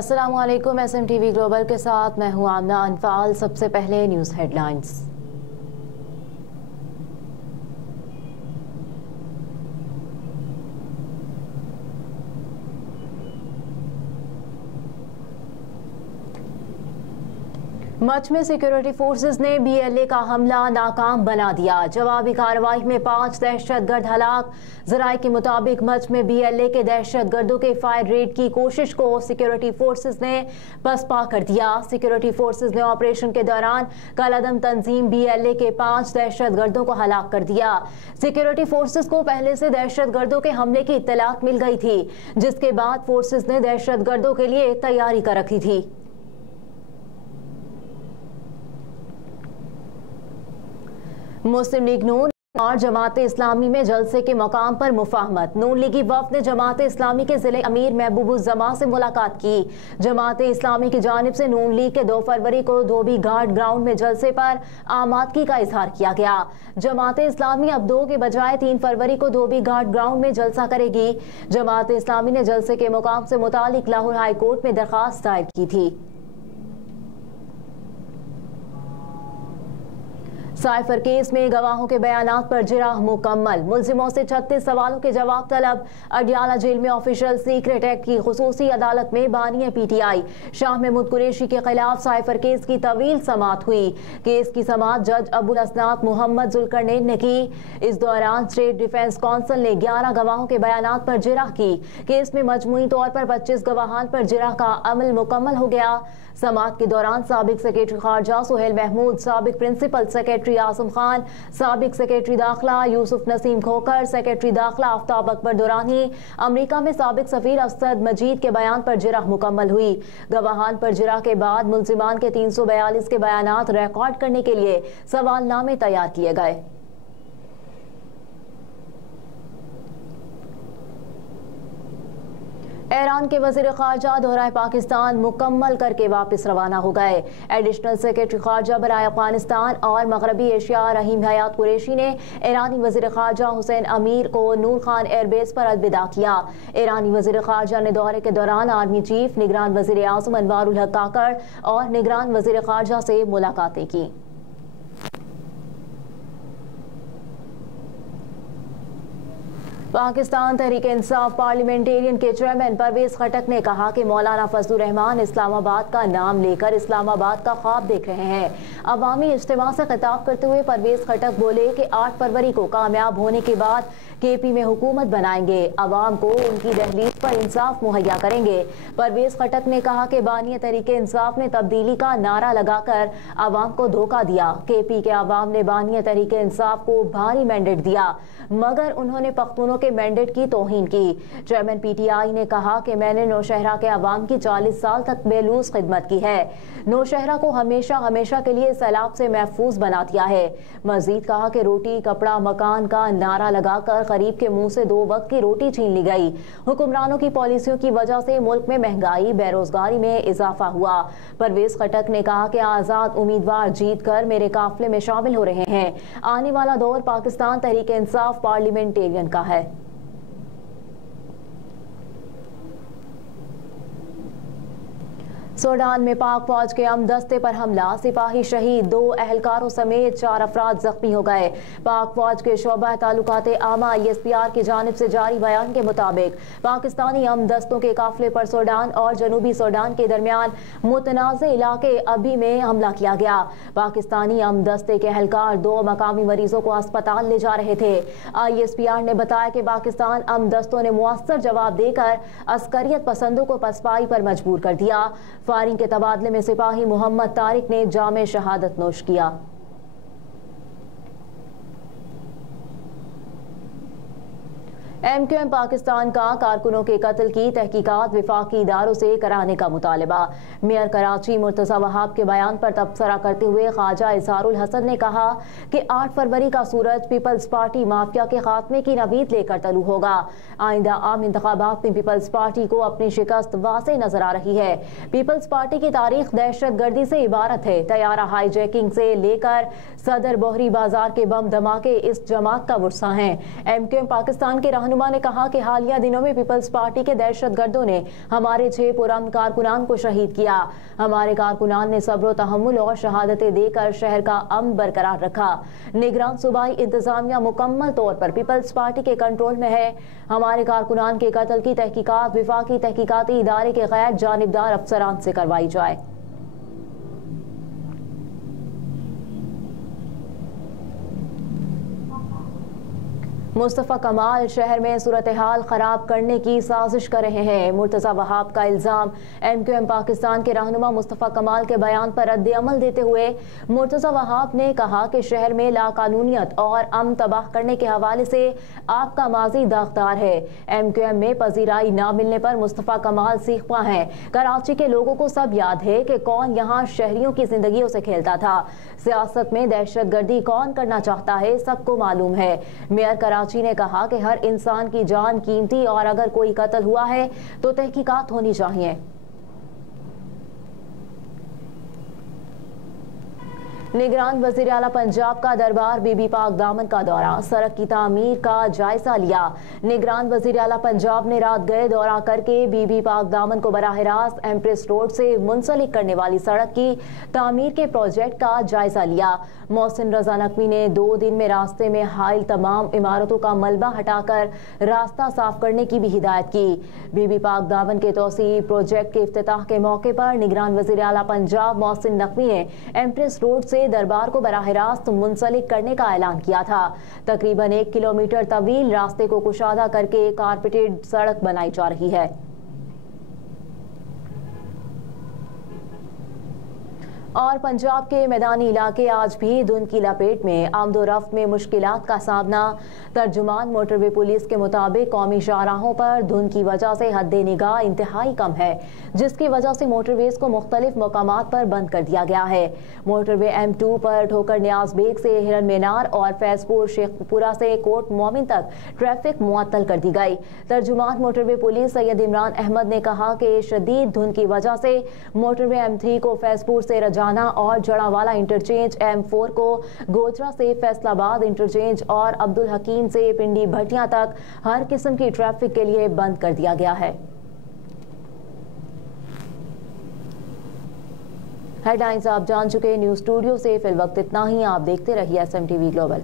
अस्सलामुअलैकुम। SMTV global के साथ मैं हूं आमना अनफाल। सबसे पहले न्यूज़ हेडलाइंस। मच में सिक्योरिटी फोर्सेस ने BLA का हमला नाकाम बना दिया। जवाबी कार्रवाई में 5 दहशतगर्द हलाक। जराये के मुताबिक मच में BLA के दहशतगर्दों के फायर रेड की कोशिश को सिक्योरिटी फोर्सेस ने पसपा कर दिया। सिक्योरिटी फोर्सेस ने ऑपरेशन के दौरान कलअदम तंजीम BLA के 5 दहशतगर्दों को हलाक कर दिया। सिक्योरिटी फोर्सेस को पहले से दहशतगर्दों के हमले की इत्तलात मिल गई थी, जिसके बाद फोर्सेस ने दहशतगर्दों के लिए तैयारी कर रखी थी। मुस्लिम लीग नून और जमाते इस्लामी में जलसे के मकाम पर मुफाहमत। नून लीगी वफ्द ने जमाते इस्लामी के जिले अमीर महबूबुज़्ज़मा से मुलाकात की। जमाते इस्लामी की जानिब से नून लीग के 2 फरवरी को धोबी घाट ग्राउंड में जलसे पर आमादगी का इजहार किया गया। जमाते इस्लामी अब 2 के बजाय 3 फरवरी को धोबी घाट ग्राउंड में जलसा करेगी। जमाते इस्लामी ने जलसे के मुकाम से मुतालिक लाहौर हाई कोर्ट में दरखास्त दायर की थी। साइफर केस में गवाहों के बयानात पर जिरह मुकम्मल। मुलजिमों से 36 सवालों के जवाब तलब। अडियाला जेल में ऑफिशियल सीक्रेट एक्ट की खुसूसी अदालत में बानी PTI शाह महमूद कुरैशी के खिलाफ साइफर केस की तवील समाअत हुई। केस की समाअत जज अबुल असनाद मोहम्मद जुल्करनैन ने की। इस दौरान स्टेट डिफेंस काउंसिल ने 11 गवाहों के बयानात पर जिरह की। केस में मजमूई तौर पर 25 गवाहान पर जिरह का अमल मुकम्मल हो गया। समाअत के दौरान साबिक सेक्रेटरी खारजा सुहेल महमूद, साबिक प्रिंसिपल सेक्रेटरी आसम खान, साबिक सेक्रेटरी दाखिला यूसुफ नसीम खोकर, सेक्रेटरी दाखिला आफ्ताब अकबर दुरानी, अमेरिका में साबिक सफीर असद मजीद के बयान पर जिरह मुकम्मल हुई। गवाहान पर जिरह के बाद मुलजिमान के 342 के बयानात रिकॉर्ड करने के लिए सवालनामे तैयार किए गए। ईरान के वज़ीर ख़ारजा दौराए पाकिस्तान मुकम्मल करके वापस रवाना हो गए। एडिशनल सेक्रेटरी ख़ारजा बराए अफ़गानिस्तान और मगरबी एशिया रहीम हयात कुरैशी ने ईरानी वज़ीर ख़ारजा हुसैन अमीर को नूर खान एयरबेस पर अलविदा किया। ईरानी वज़ीर ख़ारजा ने दौरे के दौरान आर्मी चीफ, निगरान वज़ीर आज़म अनवारुल हक काकड़ और निगरान वज़ीर ख़ारजा से मुलाकातें की। पाकिस्तान तहरीक इंसाफ पार्लियामेंटेरियन के चेयरमैन परवेज खटक ने कहा कि मौलाना फजलुर रहमान इस्लामाबाद का नाम लेकर इस्लामाबाद का ख्वाब देख रहे हैं। अवामी इज्तिमा से खिताब करते हुए परवेज खटक बोले कि 8 फरवरी को कामयाब होने के बाद KP में हुकूमत बनाएंगे, अवाम को उनकी दहलीज पर इंसाफ मुहैया करेंगे। परवेज खटक ने कहा कि बानी तहरीक इंसाफ ने तब्दीली का नारा लगाकर अवाम को धोखा दिया। KP के अवाम ने बानी तहरीक इंसाफ को भारी मैंडेट दिया, मगर उन्होंने पख्तूनों के मैंडेट की तौहीन की। चेयरमैन PTI ने कहा कि मैंने नौशहरा के अवाम की 40 साल तक बेलूस खिदमत की है। नौशहरा को हमेशा हमेशा के लिए सैलाब से महफूज बना दिया है। मजीद कहा कि रोटी कपड़ा मकान का नारा लगाकर गरीब के मुंह से 2 वक्त की रोटी छीन ली गई। हुक्मरानों की पॉलिसियों की वजह से मुल्क में महंगाई बेरोजगारी में इजाफा हुआ। परवेज खटक ने कहा कि आजाद उम्मीदवार जीत कर मेरे काफिले में शामिल हो रहे हैं। आने वाला दौर पाकिस्तान तहरीक इंसाफ पार्लियामेंटेरियन का है। सूडान में पाक फौज के दस्ते पर हमला, सिपाही शहीद, 2 अहलकारों समेत 4 अफराद जख्मी हो गए। पाक फौज के शोबा ताल्लुकाते आमा ISPR की जानिब से जारी बयान के मुताबिक पाकिस्तानी दस्तों के काफिले पर सूडान और जनूबी सूडान के दरमियान मुतनाज़े इलाके अभी में हमला किया गया। पाकिस्तानी दस्ते के अहलकार 2 मकामी मरीजों को अस्पताल ले जा रहे थे। ISPR ने बताया कि पाकिस्तान दस्तों ने मुअस्सर जवाब देकर अस्करियत पसंदों को पसपाई पर मजबूर कर दिया। फायरिंग के तबादले में सिपाही मोहम्मद तारिक ने जामे शहादत नोश किया। MQM पाकिस्तान का कारकुनों के कत्ल की तहकीकात वफाकी इदारों से कराने का मुतालबा। मेयर कराची मुर्तज़ा वहाब के बयान पर तबसरा करते हुए ख्वाजा इजहारुल हसन ने कहा कि 8 फरवरी का सूरज पीपल्स पार्टी माफिया के खात्मे की नवीद लेकर तलू होगा। आइंदा आम इंतखाबात में पीपल्स पार्टी को अपनी शिकस्त वाज़ेह नजर आ रही है। पीपल्स पार्टी की तारीख दहशत गर्दी से इबारत है। तैयारा हाईजैकिंग से लेकर सदर बोहरी बाजार के बम धमाके इस जमात का वुर्सा हैं। MQM पाकिस्तान के रहनुमा रहनुमा ने कहा कि हालिया दिनों में पीपल्स पार्टी के दहशतगर्दों ने हमारे 6 पुरान कारकुनान को शहीद किया। हमारे कारकुनान ने सब्र तहम्मुल और शहादतें देकर शहर का अमन बरकरार रखा। निगरान सूबाई इंतजामिया मुकम्मल तौर पर पीपल्स पार्टी के कंट्रोल में है। हमारे कारकुनान के कत्ल की तहकीकात विफाकी तहकीकाती इदारे के गैर जानिबदार अफसरान से करवाई जाए। मुस्तफ़ा कमाल शहर में सूरत हाल खराब करने की साजिश कर रहे हैं। मुर्तज़ा वहाब का इल्ज़ाम। MQM पाकिस्तान के रहनुमा मुस्तफ़ा कमाल के बयान पर रद्द अमल देते हुए मुर्तज़ा वहाब ने कहा कि शहर में लाकानूनियत और अमन तबाह करने के हवाले से आपका माजी दागदार है। MQM में पजीराई ना मिलने पर मुस्तफ़ा कमाल सीखवा हैं। कराची के लोगों को सब याद है कि कौन यहाँ शहरियों की जिंदगियों से खेलता था। सियासत में दहशतगर्दी कौन करना चाहता है सबको मालूम है। मेयर कराची ने कहा कि हर इंसान की जान कीमती और अगर कोई कत्ल हुआ है तो तहकीकात होनी चाहिए। निगरान वज़ीर आला पंजाब का दरबार बीबी पाक दामन का दौरा, सड़क की तामीर का जायजा लिया। निगरान वज़ीर आला पंजाब ने रात गए दौरा करके बीबी पाक दामन को बराह रास्त एम्प्रेस रोड से मुंसलिक करने वाली सड़क की तामीर के प्रोजेक्ट का जायजा लिया। मोहसिन रजा नकवी ने 2 दिन में रास्ते में हाइल तमाम इमारतों का मलबा हटाकर रास्ता साफ करने की भी हिदायत की। बीबी पाक दामन के तोसी प्रोजेक्ट के इफ्तिताह के मौके पर निगरान वज़ीर आला पंजाब मोहसिन नकवी ने एम्प्रेस रोड से दरबार को बराह रास्त मुंसलिक करने का ऐलान किया था। तकरीबन 1 किलोमीटर तवील रास्ते को कुशादा करके कारपेटेड सड़क बनाई जा रही है। और पंजाब के मैदानी इलाके आज भी धुंध की लपेट में, आमदोरफ्त में मुश्किलात का सामना। तर्जुमान मोटरवे पुलिस के मुताबिक कौमी शाहराहों पर धुंध की वजह से हद्दे निगाह इंतहाई कम है, जिसकी वजह से मोटरवेज को मुख्तलिफ मकामात पर बंद कर दिया गया है। मोटरवे M2 पर ठोकर न्याज बेग से हिरन मीनार और फैजपुर शेखपुरा से कोट मोमिन तक ट्रैफिक मुअत्तल कर दी गई। तर्जुमान मोटरवे पुलिस सैयद इमरान अहमद ने कहा कि शदीद धुंध की वजह से मोटरवे M3 को फैजपुर से जाना और जड़ावाला इंटरचेंज, M4 को गोजरा से फैसलाबाद इंटरचेंज और अब्दुल हकीम से पिंडी भटिया तक हर किस्म की ट्रैफिक के लिए बंद कर दिया गया है। हेडलाइंस आप जान चुके। न्यूज़ स्टूडियो से फिल वक्त इतना ही। आप देखते रहिए SMTV ग्लोबल।